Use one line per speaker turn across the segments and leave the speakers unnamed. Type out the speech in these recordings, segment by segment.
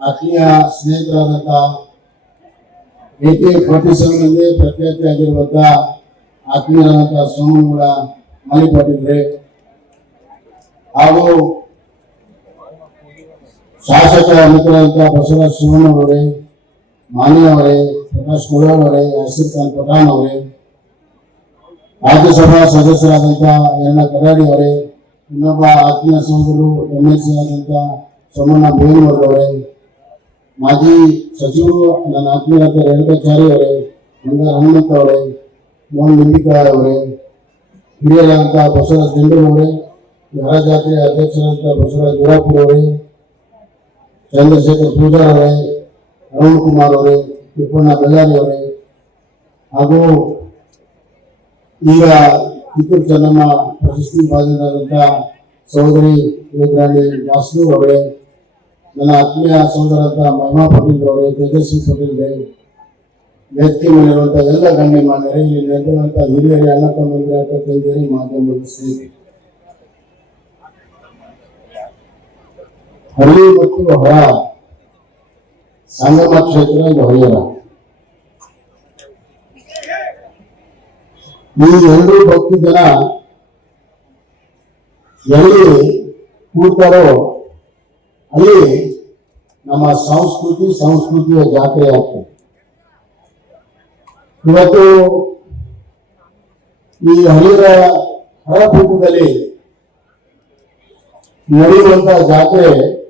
ಆತ್ಮೀಯ ಸ್ನೇಹಿತರಾದಂಥ K forty ಸೆವೆನ್ನಲ್ಲಿ ಪ್ರಖ್ಯಾತಿ ಆಗಿರುವಂಥ ಆತ್ಮೀಯರಾದಂಥ ಸೋಮನಗೌಡ ಹಾಗೂ ಶಾಸಕ ಮಿತ್ರರಾದಂಥ ಬಸವರಾಜ ಶಿವಣ್ಣವರೇ ಮಾನಿ ಅವರೇ ಪ್ರಕಾಶ್ ಅವರೇ ಯಾಸಿರ್ ಖಾನ್ ಪಠಾಣ್ ಅವರೇ, ರಾಜ್ಯಸಭಾ ಸದಸ್ಯರಾದಂಥ ಎನ್ನ ಕರಾಡಿ ಅವರೇ, ಇನ್ನೊಬ್ಬ ಆತ್ಮೀಯ ಸಹೋದರರು ಎಂ ಎಲ್ ಸೋಮಣ್ಣ ಬೇಲೂರು ಅವರೇ ಮಾಜಿ ಸಚಿವರು ನನ್ನ ಆತ್ಮೀಯರಾದ ರೇಣುಕಾಚಾರಿ ಅವರೇ. ಮಂದಾರ ಹನುಮಂತ ಅವರೇ, ಮೋಹನ್ ಲಿಂಬಿಕಾಯ್ ಅವರೇ ಹಿರಿಯರಾದಂಥ ಬಸವರಾಜ್ ದಿಂಡೂರು ಅವರೇ ಹೊರ ಜಾತ್ರೆಯ ಅಧ್ಯಕ್ಷರಾದಂಥ ಬಸವರಾಜ್ ಗುರಾಪುರ ಅವರೇ, ಚಂದ್ರಶೇಖರ್ ಪೂಜಾರ್ ಅವರೇ, ಅರುಣ್ ಕುಮಾರ್ ಅವರೇ ತಿಪ್ಪಣ್ಣ ಬೆಳ್ಳಾರಿ ಅವರೇ. ಹಾಗೂ ಈಗ ಕಿತ್ತೂರು ಚೆನ್ನಮ್ಮ ಪ್ರಶಸ್ತಿ ಭಾಜನರಾದಂಥ ಸಹೋದರಿ ವೇದರಾಣಿ ವಾಸು ಅವರೇ. ನನ್ನ ಆತ್ಮೀಯ ಸಹೋದರಂತ ಮಹಿಮಾ ಪಟೇಲ್ ಅವರೇ ತೇಜಸ್ವಿ ಪಟೇಲ್ ವೇದಿಕೆ ಮೇಲಿರುವಂಥ ಎಲ್ಲ ಗಣ್ಯಮಾನ್ಯರೇ ಇಲ್ಲಿ ನೆರೆದಿರುವಂಥ ಹಿರಿಯರೇ, ಅಣ್ಣ ತಮ್ಮಂದಿರ, ಅಕ್ಕ ತಂಗಿಯರೇ ಮಾಧ್ಯಮದ ಸ್ನೇಹಿತರೆ ಹಳ್ಳಿ ಮತ್ತು ಹೊರ, ಸಂಗಮ ಕ್ಷೇತ್ರ ಇದು ಹರಿಹರ ಈ ಎರಡು ಭಕ್ತಿ ಜನ ಎಲ್ಲಿ ಕೂಡ್ತಾರೋ ಅಲ್ಲಿ ನಮ್ಮ ಸಂಸ್ಕೃತಿ ಸಂಸ್ಕೃತಿಯ ಜಾತ್ರೆ ಆಗ್ತದೆ ಇವತ್ತು ಈ ಹರಿಹರ ಹರಪೀಠದಲ್ಲಿ ನಡೆಯುವಂತ ಜಾತ್ರೆ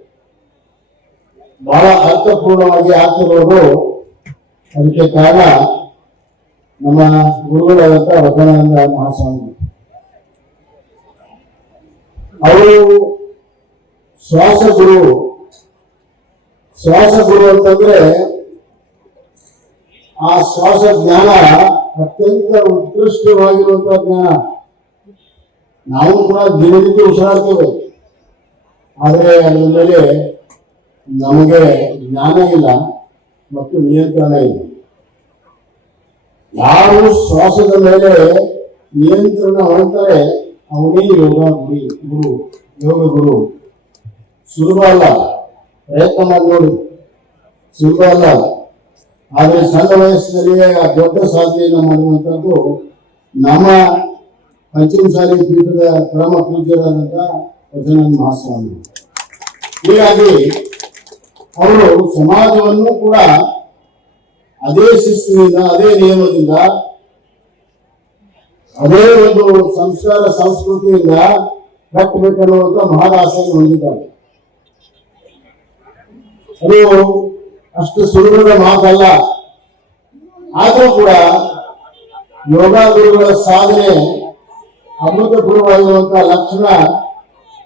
ಬಹಳ ಅರ್ಥಪೂರ್ಣವಾಗಿ ಆಗ್ತಿರೋದು. ಅದಕ್ಕೆ ಕಾರಣ ನಮ್ಮ ಗುರುಗಳಾದಂಥ ವಚನಾನಂದ ಮಹಾಸ್ವಾಮಿ. ಅವರು ಶ್ವಾಸ ಗುರು ಶ್ವಾಸ ಗುರು ಅಂತಂದ್ರೆ ಆ ಶ್ವಾಸ ಜ್ಞಾನ ಅತ್ಯಂತ ಉತ್ಕೃಷ್ಟವಾಗಿರುವಂತಹ ಜ್ಞಾನ. ನಾವು ಕೂಡ ದಿನನಿತ್ಯ ಉಸಿರಾಡ್ತೇವೆ ಆದರೆ ಅದರಲ್ಲಿ ನಮಗೆ ಜ್ಞಾನ ಇಲ್ಲ ಮತ್ತು ನಿಯಂತ್ರಣ ಇಲ್ಲ. ಯಾರು ಶ್ವಾಸದ ಮೇಲೆ ನಿಯಂತ್ರಣ ಹೊರತಾರೆ ಅವನೇ ಯೋಗ ಗುರಿ ಗುರು, ಯೋಗ ಗುರು. ಸುಲಭ ಅಲ್ಲ. ಪ್ರಯತ್ನ ಮಾಡಿ ನೋಡಿ. ಅಲ್ಲ ಆದರೆ ಸಣ್ಣ ವಯಸ್ಸಿನಲ್ಲಿಯೇ ಆ ದೊಡ್ಡ ಸಾಧನೆಯನ್ನು ಮಾಡುವಂಥದ್ದು ನಮ್ಮ ಪಂಚಮಸಾಲಿ ಪೀಠದ ಪರಮ ಪೂಜ್ಯರಾದಂಥ ವಚನಾನಂದ ಮಹಾಸ್ವಾಮಿ. ಹೀಗಾಗಿ ಅವರು ಸಮಾಜವನ್ನು ಕೂಡ ಅದೇ ಶಿಸ್ತಿನಿಂದ, ಅದೇ ನಿಯಮದಿಂದ, ಅದೇ ಒಂದು ಸಂಸ್ಕಾರ, ಸಂಸ್ಕೃತಿಯಿಂದ ಕಟ್ಟಬೇಕನ್ನುವಂಥ ಮಹದಾಸೆಯನ್ನು ಹೊಂದಿದ್ದಾರೆ. ಅದು ಅಷ್ಟು ಸುಲಭದ ಮಾತಲ್ಲ. ಆದರೂ ಕೂಡ ಯೋಗ ಗುರುಗಳ ಸಾಧನೆ ಅಮೃತಪೂರ್ವವಾಗಿರುವಂತಹ ಲಕ್ಷಣ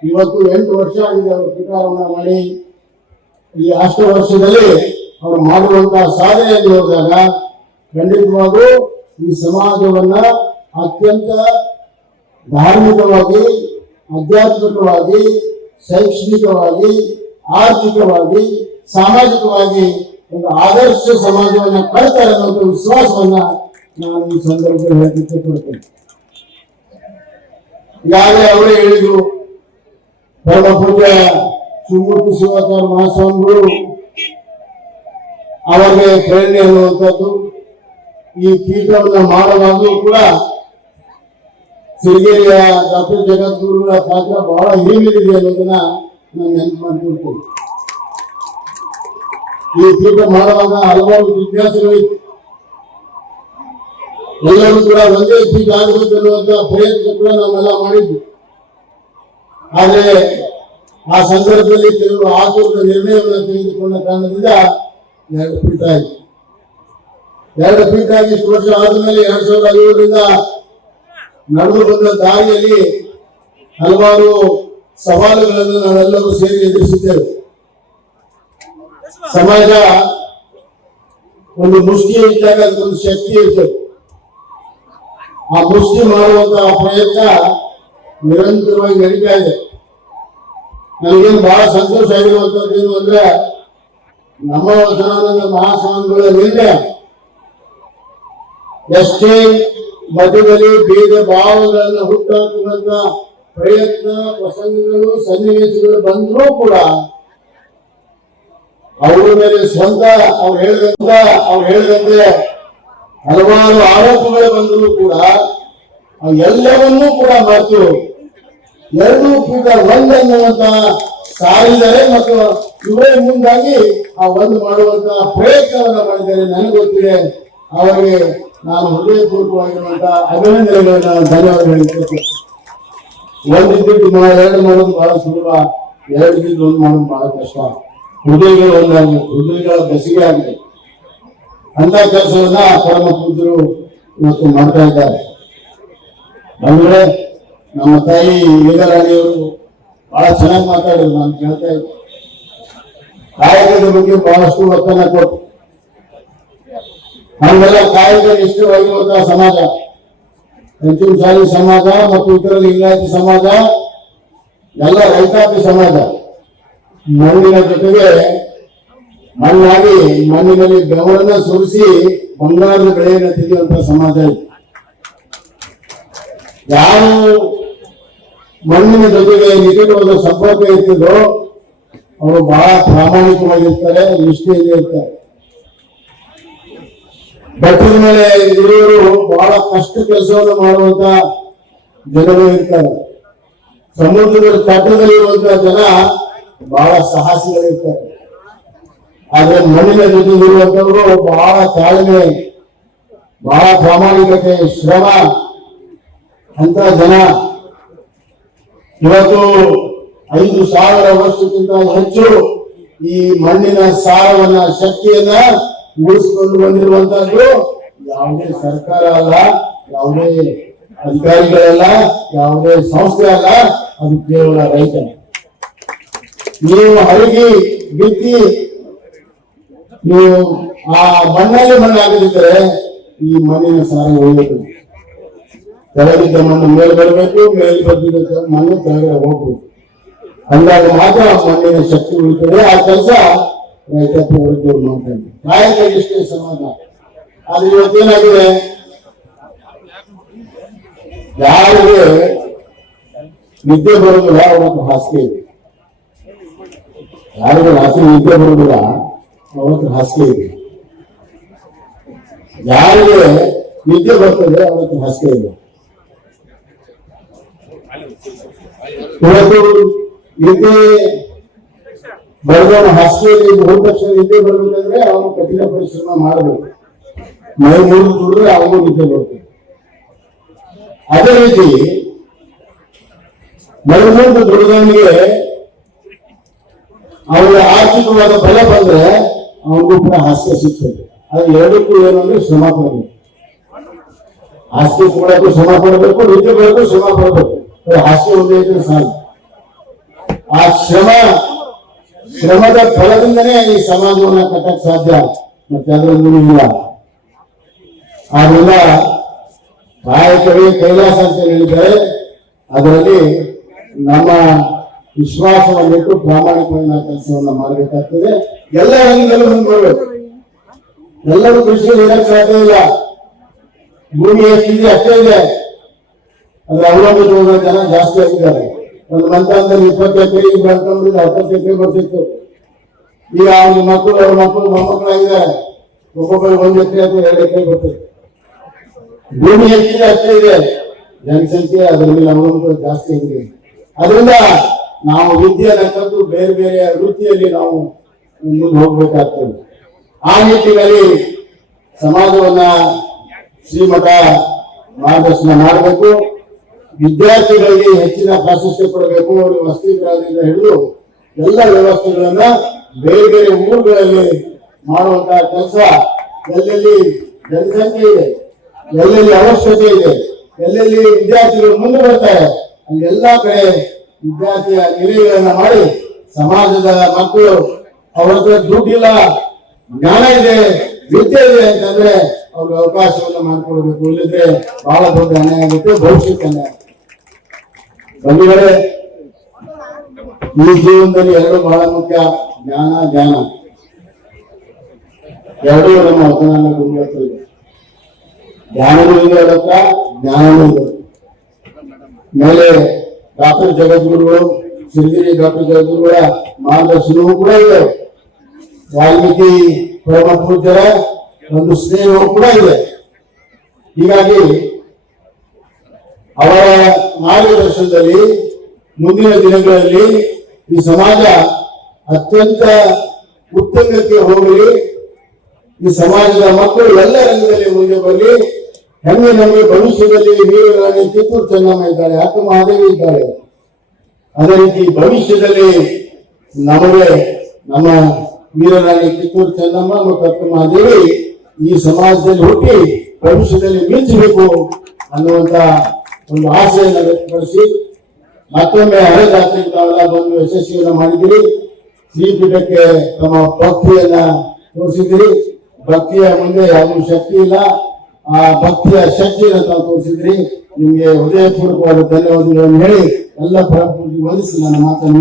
ಇವತ್ತು ಎಂಟು ವರ್ಷ ಆಗಿದೆ ಅವರು ಸ್ವೀಕಾರವನ್ನ ಮಾಡಿ. ಈ ಅಷ್ಟು ವರ್ಷದಲ್ಲಿ ಅವರು ಮಾಡಿರುವಂತಹ ಸಾಧನೆಯಲ್ಲಿ ಹೋದಾಗ ಖಂಡಿತವಾಗೂ ಈ ಸಮಾಜವನ್ನ ಅತ್ಯಂತ ಧಾರ್ಮಿಕವಾಗಿ, ಆಧ್ಯಾತ್ಮಿಕವಾಗಿ, ಶೈಕ್ಷಣಿಕವಾಗಿ, ಆರ್ಥಿಕವಾಗಿ ಸಾಮಾಜಿಕವಾಗಿ ಒಂದು ಆದರ್ಶ ಸಮಾಜವನ್ನ ಕಳ್ತಾರೆ ಅನ್ನೋ ವಿಶ್ವಾಸವನ್ನ ನಾನು ಈ ಸಂದರ್ಭದಲ್ಲಿ ಹೇಳಲಿಕ್ಕೆ ಕೊಡ್ತೇನೆ ಈಗಾಗಲೇ ಅವರೇ ಹೇಳಿದ್ರು ಪರಮ ಪೂಜೆ ಶಿವಮೂರ್ತಿ ಶಿವಾಚಾರ ಮಹಾಸ್ವಾಮಿಗಳು, ಅವರಿಗೆ ಪ್ರೇರಣೆ ಅನ್ನುವಂಥದ್ದು, ಈ ಪೀಠವನ್ನು ಮಾಡುವಾಗಲೂ ಕೂಡ ಸಿರಿಗೆರೆಯ ಡಾಕ್ಟರ್ ಜಗದ್ಗುರುಗಳ ಪಾತ್ರ ಬಹಳ ಹಿರಿಮಿರಿದೆ ಅನ್ನೋದನ್ನ ನಾನು ನೆನಪು ಮಾಡ್ಕೊಳ್ತೀನಿ. ಈ ಪೀಠ ಮಾಡುವಾಗ ಹಲವಾರು ಜಿಜ್ಞಾಸೆಗಳಿತ್ತು ಎಲ್ಲರೂ ಕೂಡ ಒಂದೇ ಪೀಠ ಆಗಬೇಕು ಪ್ರಯತ್ನ ಕೂಡ ನಾವೆಲ್ಲ ಮಾಡಿದ್ವಿ. ಆದರೆ ಆ ಸಂದರ್ಭದಲ್ಲಿ ಕೆಲವರು ಆತುರದ ನಿರ್ಣಯವನ್ನು ತೆಗೆದುಕೊಂಡ ಕಾರಣದಿಂದ ಎರಡು ಪೀಠ ಆಗಿ. ಎರಡು ಪೀಠ ಆಗಿ ಇಷ್ಟು ವರ್ಷ ಆದಮೇಲೆ ಎರಡ್ ಸಾವಿರದ ಐವತ್ತರಿಂದ ನಡೆದು ಬಂದ ದಾರಿಯಲ್ಲಿ ಹಲವಾರು ಸವಾಲುಗಳನ್ನು ನಾವೆಲ್ಲರೂ ಸೇರಿ ಎದುರಿಸಿದ್ದೇವೆ. ಸಮಾಜ ಒಂದು ಮುಷ್ಟಿ ಇದ್ದಾಗ ಅದಕ್ಕೊಂದು ಶಕ್ತಿ ಇರ್ತದೆ. ಆ ಮುಷ್ಟಿ ಮಾಡುವಂತಹ ಪ್ರಯತ್ನ ನಿರಂತರವಾಗಿ ನಡೀತಾ ಇದೆ. ನನಗೇನು ಬಹಳ ಸಂತೋಷ ಆಗಿರುವಂತದ್ದು ಏನು ಅಂದ್ರೆ, ನಮ್ಮ ವಚನಾನಂದ ಮಹಾಸ್ವಾಮಿಗಳ ನಿರ್ಣಯ ಎಷ್ಟೇ ಮಧ್ಯದಲ್ಲಿ ಬೇಗ ಭಾವಗಳನ್ನು ಹುಟ್ಟಾಕುವಂತ ಪ್ರಯತ್ನ, ಪ್ರಸಂಗಗಳು, ಸನ್ನಿವೇಶಗಳು ಬಂದರೂ ಕೂಡ ಮೇಲೆ ಸ್ವಂತ, ಅವ್ರು ಹೇಳಿದಂತ, ಅವ್ರು ಹೇಳಿದಂತೆ ಹಲವಾರು ಆರೋಪಗಳು ಬಂದರೂ ಕೂಡ ಎಲ್ಲವನ್ನೂ ಕೂಡ ಮತ್ತು ಎರಡು ಪೀಠ ಒಂದನ್ನುವಂತ ಸಾರಿದ್ದಾರೆ ಮತ್ತು ಇವರೇ ಮುಂದಾಗಿ ಆ ಒಂದು ಮಾಡುವಂತ ಪ್ರಯತ್ನವನ್ನ ಮಾಡಿದ್ದಾರೆ. ನನಗೆ ಗೊತ್ತಿದೆ, ಅವರಿಗೆ ನಾನು ಹೃದಯಪೂರ್ವಕವಾಗಿರುವಂತ ಅಭಿನಂದನೆಗಳನ್ನ ಧನ್ಯವಾದ ಹೇಳಿದ್ದೇನೆ ಒಂದಿದ್ದು ಎರಡು ಮಾಡೋದು ಬಹಳ ಸುಲಭ, ಎರಡು ದಿನ ಒಂದು ಮಾಡೋದು ಬಹಳ ಕಷ್ಟ. ಹೃದಯಗಳು ಹೃದಯಗಳ ಬೆಸಿಗೆ ಆಗಿದೆ. ಅಂತ ಕೆಲಸವನ್ನ ಪರಮ ಪೂಜ್ಯರು ಇವತ್ತು ಮಾಡ್ತಾ ಇದ್ದಾರೆ. ಅಂದ್ರೆ ನಮ್ಮ ತಾಯಿ ವೀರರಾಣಿಯವರು ಬಹಳ ಚೆನ್ನಾಗಿ ಮಾತಾಡಿದ್ರು, ನಾನು ಕೇಳ್ತಾ ಇದ್ದೆ. ಕಾಯಕದ ಬಗ್ಗೆ ಬಹಳಷ್ಟು ಒತ್ತನ ಕೊಟ್ಟು ಹಂಗೆಲ್ಲ ಕಾಯಕ ನಿಷ್ಠವಾಗಿರುವಂತಹ ಸಮಾಜ. ಪಂಚಮಸಾಲಿ ಸಮಾಜ ಮತ್ತು ಇತರ ಲಿಂಗಾಯತ ಸಮಾಜ, ಎಲ್ಲ ರೈತಾಪಿ ಸಮಾಜ. ಮಣ್ಣಿನ ಜೊತೆಗೆ ಮಣ್ಣಾಗಿ ಮಣ್ಣಿನಲ್ಲಿ ಬೆವರನ್ನ ಸುರಿಸಿ ಬಂಗಾರದ ಬೆಳೆಯನ್ನು ತೆಗೆಯುವಂತ ಸಮಾಜ ಇದೆ. ಯಾರು ಮಣ್ಣಿನ ಜೊತೆಗೆ ನಿಕಟವಾದ ಸಂಪರ್ಕ ಇರ್ತದೋ ಅವರು ಬಹಳ ಪ್ರಾಮಾಣಿಕವಾಗಿರ್ತಾರೆ, ನಿಷ್ಠೆಯಿಂದ ಇರ್ತಾರೆ. ಬೆಟ್ಟದ ಮೇಲೆ ಇರುವವರು ಬಹಳ ಕಷ್ಟ ಕೆಲಸವನ್ನು ಮಾಡುವಂತ ಜನರು ಇರ್ತಾರೆ. ಸಮುದ್ರದ ತಟ್ಟದಲ್ಲಿ ಇರುವಂತಹ ಜನ ಬಹಳ ಸಾಹಸಿಗಳಿರ್ತಾರೆ ಆದ್ರೆ ಮಣ್ಣಿನ ಜೊತೆ ಇರುವಂತವರು ಬಹಳ ತಾಳ್ಮೆ, ಬಹಳ ಪ್ರಾಮಾಣಿಕತೆ, ಶ್ರಮ ಅಂತ ಜನ ಇವತ್ತು ಐದು ಸಾವಿರ ವರ್ಷಕ್ಕಿಂತ ಹೆಚ್ಚು ಈ ಮಣ್ಣಿನ ಸಾರವನ್ನ, ಶಕ್ತಿಯನ್ನ ಉಳಿಸಿಕೊಂಡು ಬಂದಿರುವಂತಹದ್ದು ಯಾವುದೇ ಸರ್ಕಾರ ಅಲ್ಲ, ಯಾವುದೇ ಅಧಿಕಾರಿಗಳಲ್ಲ, ಯಾವುದೇ ಸಂಸ್ಥೆ ಅಲ್ಲ, ಅದು ಕೇವಲ ರೈತ ನೀವು ಹರಗಿ ಬಿತ್ತಿ, ನೀವು ಆ ಮಣ್ಣಲ್ಲಿ ಮಣ್ಣಾಗದಿದ್ದರೆ ಈ ಮಣ್ಣಿನ ಸಾರ ಉಳಿಯುತ್ತದೆ ಕೆಳಗಿದ್ದ ಮಣ್ಣು ಮೇಲೆ ಬರಬೇಕು, ಮೇಲೆ ಬಂದಿದ್ದ ಮಣ್ಣು ಕೆಳಗಡೆ ಹೋಗ್ಬೇಕು. ಅಂದಾಗ ಮಾತ್ರ ಮಣ್ಣಿನ ಶಕ್ತಿ ಉಳಿತದೆ. ಆ ಕೆಲಸ ರೈತಾಪಿ ವರ್ಗದವ್ರು ಮಾಡ್ತಾರೆ ಕಾಯಕ ಇಷ್ಟೇ ಸಮಾಜ ಆದ್ರೆ ಇವತ್ತೇನಾಗಿದೆ ಯಾರಿಗೆ ನಿದ್ದೆ ಬರೋದಿಲ್ಲ ಅವತ್ತು ಹಾಸಿಗೆ ಇದೆ. ಯಾರಿಗೂ ರಾತ್ರಿ ನಿದ್ದೆ ಬರೋದಿಲ್ಲ ಅವತ್ತು ಹಾಸಿಗೆ ಇದೆ. ಯಾರಿಗೆ ನಿದ್ದೆ ಬರ್ತದೆ ಅವತ್ತು ಹಾಸಿಗೆ ಇದೆ. ಇವತ್ತು ನಿದ್ದೆ ಬರೆದವನು ಹಾಸಿಗೆಯಲ್ಲಿ ಹೋದ ತಕ್ಷಣ ನಿದ್ದೆ ಬರಬೇಕಂದ್ರೆ ಅವನು ಕಠಿಣ ಪರಿಶ್ರಮ ಮಾಡಬೇಕು. ಮೈ ಮೂರು ದುಡಿದ್ರೆ ಅವನು ನಿದ್ದೆ ಬರ್ತದೆ ಅದೇ ರೀತಿ ಮೈ ಮೂರು ದುಡಿದವನಿಗೆ ಅವನ ಆರ್ಥಿಕವಾದ ಬಲ ಬಂದ್ರೆ ಅವನಿಗೂ ಕೂಡ ಹಾಸ್ಯ ಸಿಗ್ತದೆ. ಅದು ಎರಡಕ್ಕೂ ಏನಂದ್ರೆ ಶ್ರಮ ಪಡಬೇಕು. ಹಾಸ್ಯ ಕೊಡಕ್ಕೂ ಶ್ರಮ ಪಡಬೇಕು, ನಿದ್ದೆ ಬರೋಕ್ಕೂ ಶ್ರಮ ಕೊಡಬೇಕು ಹಾಸ್ಯ ಒಂದೇ ಇದ್ರೆ ಸಾಲ ಆ ಶ್ರಮ, ಶ್ರಮದ ಫಲದಿಂದನೇ ಈ ಸಮಾಜವನ್ನ ಕಟ್ಟಕ್ ಸಾಧ್ಯ. ಮತ್ತೆ ಅದರಲ್ಲೂ ಇಲ್ಲ. ಆದ್ರಿಂದ ಕಾಯಕವೇ ಕೈಲಾಸ ಅಂತ ಹೇಳಿದ್ದಾರೆ. ಅದರಲ್ಲಿ ನಮ್ಮ ವಿಶ್ವಾಸವನ್ನಿಟ್ಟು ಪ್ರಾಮಾಣಿಕವಾಗಿ ಕೆಲಸವನ್ನ ಮಾಡಬೇಕಾಗ್ತದೆ ಎಲ್ಲ ರಂಗದಲ್ಲೂ ಮುಂದೆ ಬರಬೇಕು ಎಲ್ಲರೂ ಕೃಷಿ ಇರಕ್ಕೆ ಸಾಧ್ಯ ಇಲ್ಲ. ಭೂಮಿ ಎಷ್ಟಿದೆ ಅಷ್ಟೇ ಇದೆ. ಅದ್ರ ಅವಲಂಬಿತ ಜನ ಜಾಸ್ತಿ ಆಗಿದ್ದಾರೆ ಒಂದು ಮಂತ್ರಾಂತದಲ್ಲಿ ಇಪ್ಪತ್ತು ಎಕರೆ ಈಗ ಬೆಳ್ಕೊಂಡ್ರೆ ಹತ್ತತ್ತು ಎಕರೆ ಬರ್ತಿತ್ತು. ಈಗ ಅವ್ರ ಮಕ್ಕಳು ಅವ್ರ ಮಕ್ಕಳು ಮೊಮ್ಮಕ್ಕಳಾಗಿದ್ದಾರೆ. ಒಬ್ಬೊಬ್ಬರು ಒಂದು ಎಕರೆ ಅಥವಾ ಎರಡು ಎಕರೆ ಬರ್ತದೆ ಭೂಮಿ ಎಷ್ಟಿದೆ, ಅಷ್ಟೇ ಇದೆ. ಜನಸಂಖ್ಯೆ ಅದರಲ್ಲಿ ಅವಲಂಬಿತ ಜಾಸ್ತಿ ಆಗಿದೆ. ಅದರಿಂದ ನಾವು ವಿದ್ಯೆ ಕಲಿತು ಬೇರೆ ಬೇರೆ ವೃತ್ತಿಯಲ್ಲಿ ನಾವು ಮುಂದೆ ಹೋಗ್ಬೇಕಾಗ್ತದೆ. ಆ ನಿಟ್ಟಿನಲ್ಲಿ ಸಮಾಜವನ್ನ ಶ್ರೀಮಠ ಮಾರ್ಗದರ್ಶನ ಮಾಡಬೇಕು. ವಿದ್ಯಾರ್ಥಿಗಳಿಗೆ ಹೆಚ್ಚಿನ ಪ್ರಾಶಸ್ತ್ಯ ಕೊಡಬೇಕು. ಅವರಿಗೆ ವಸತಿ ಗೃಹದಿಂದ ಹಿಡಿದು ಎಲ್ಲ ವ್ಯವಸ್ಥೆಗಳನ್ನ ಬೇರೆ ಬೇರೆ ಊರುಗಳಲ್ಲಿ ಮಾಡುವಂತಹ ಕೆಲಸ ಎಲ್ಲೆಲ್ಲಿ ಜನಸಂಖ್ಯೆ ಇದೆ, ಎಲ್ಲೆಲ್ಲಿ ಅವಶ್ಯಕತೆ ಇದೆ, ಎಲ್ಲೆಲ್ಲಿ ವಿದ್ಯಾರ್ಥಿಗಳು ಮುಂದೆ ಬರ್ತಾರೆ, ಅಲ್ಲಿ ಎಲ್ಲಾ ಕಡೆ ವಿದ್ಯಾರ್ಥಿಯ ನಿಲಯಗಳನ್ನ ಮಾಡಿ ಸಮಾಜದ ಮಕ್ಕಳು ಅವ್ರ ಹತ್ರ ದುಡ್ಡಿಲ್ಲ, ಜ್ಞಾನ ಇದೆ, ವಿದ್ಯೆ ಇದೆ ಅಂತಂದ್ರೆ ಅವ್ರಿಗೆ ಅವಕಾಶವನ್ನು ಮಾಡಿಕೊಡ್ಬೇಕು. ಇಲ್ಲದ್ರೆ ಬಹಳ ದೊಡ್ಡ ಅನ್ಯಾಯ ಆಗುತ್ತೆ ಭವಿಷ್ಯಕ್ಕೆ ಅನ್ಯಾಯ. ಬಂಧುಗಳೇ, ಈ ಜೀವನದಲ್ಲಿ ಎರಡು ಬಹಳ ಮುಖ್ಯ ಜ್ಞಾನ ಜ್ಞಾನ. ಎರಡು ನಮ್ಮ ಹೊಸನನ್ನ ಗುರುಗಳು ಜ್ಞಾನವೂ ಇದೆ ಅವ್ರ ಹತ್ರ ಜ್ಞಾನವೂ ಇದೆ. ಮೇಲೆ ಡಾಕ್ಟರ್ ಜಗದ್ಗುರುಗಳು ಸಿರಿಗಿರಿ ಡಾಕ್ಟರ್ ಜಗದ್ಗುರುಗಳ ಮಾರ್ಗದರ್ಶನವೂ ಕೂಡ ಇದೆ. ವಾಲ್ಮೀಕಿ ಪರಮ ಪೂಜ್ಯರ ಒಂದು ಸ್ನೇಹವೂ ಕೂಡ ಇದೆ. ಹೀಗಾಗಿ ಅವರ ಮಾರ್ಗದರ್ಶನದಲ್ಲಿ ಮುಂದಿನ ದಿನಗಳಲ್ಲಿ ಈ ಸಮಾಜ ಅತ್ಯಂತ ಉತ್ತಂಗಕ್ಕೆ ಹೋಗಲಿ. ಈ ಸಮಾಜದ ಮಕ್ಕಳು ಎಲ್ಲ ರಂಗದಲ್ಲಿ ಮುಂದೆ ಬರಲಿ. ಹೆಮ್ಮೆ ನಮಗೆ ಭವಿಷ್ಯದಲ್ಲಿ ವೀರರಾಣಿ ಕಿತ್ತೂರು ಚೆನ್ನಮ್ಮ ಇದ್ದಾರೆ ಅಕ್ಕ ಮಹಾದೇವಿ ಇದ್ದಾರೆ. ಅದೇ ರೀತಿ ಭವಿಷ್ಯದಲ್ಲಿ ನಮಗೆ ನಮ್ಮ ವೀರರಾಣಿ ಕಿತ್ತೂರು ಚೆನ್ನಮ್ಮ ಮತ್ತು ಅಕ್ಕ ಮಹಾದೇವಿ ಈ ಸಮಾಜದಲ್ಲಿ ಹುಟ್ಟಿ ಭವಿಷ್ಯದಲ್ಲಿ ಮಿಂಚಬೇಕು ಅನ್ನುವಂತ ಒಂದು ಆಸೆಯನ್ನು ವ್ಯಕ್ತಪಡಿಸಿ ಮತ್ತೊಮ್ಮೆ ಹರಜಾತ್ರೆಗೆ ತಾವೆಲ್ಲ ಬಂದು ಯಶಸ್ವಿಯನ್ನು ಮಾಡಿದಿರಿ ಶ್ರೀಪೀಠಕ್ಕೆ ತಮ್ಮ ಭಕ್ತಿಯನ್ನ ತೋರಿಸಿದಿರಿ ಭಕ್ತಿಯ ಮುಂದೆ ಯಾವುದೂ ಶಕ್ತಿ ಇಲ್ಲ. ಆ ಭಕ್ತಿಯ ಶಕ್ತಿಯನ್ನು ತಾವು ತೋರಿಸಿದ್ರಿ. ನಿಮಗೆ ಹೃದಯಪೂರ್ವಕವಾದ ಧನ್ಯವಾದಗಳನ್ನು ಹೇಳಿ ಎಲ್ಲ ಪರಪೂರ್ತಿ ಓದಿಸಿ ನನ್ನ ಮಾತನ್ನು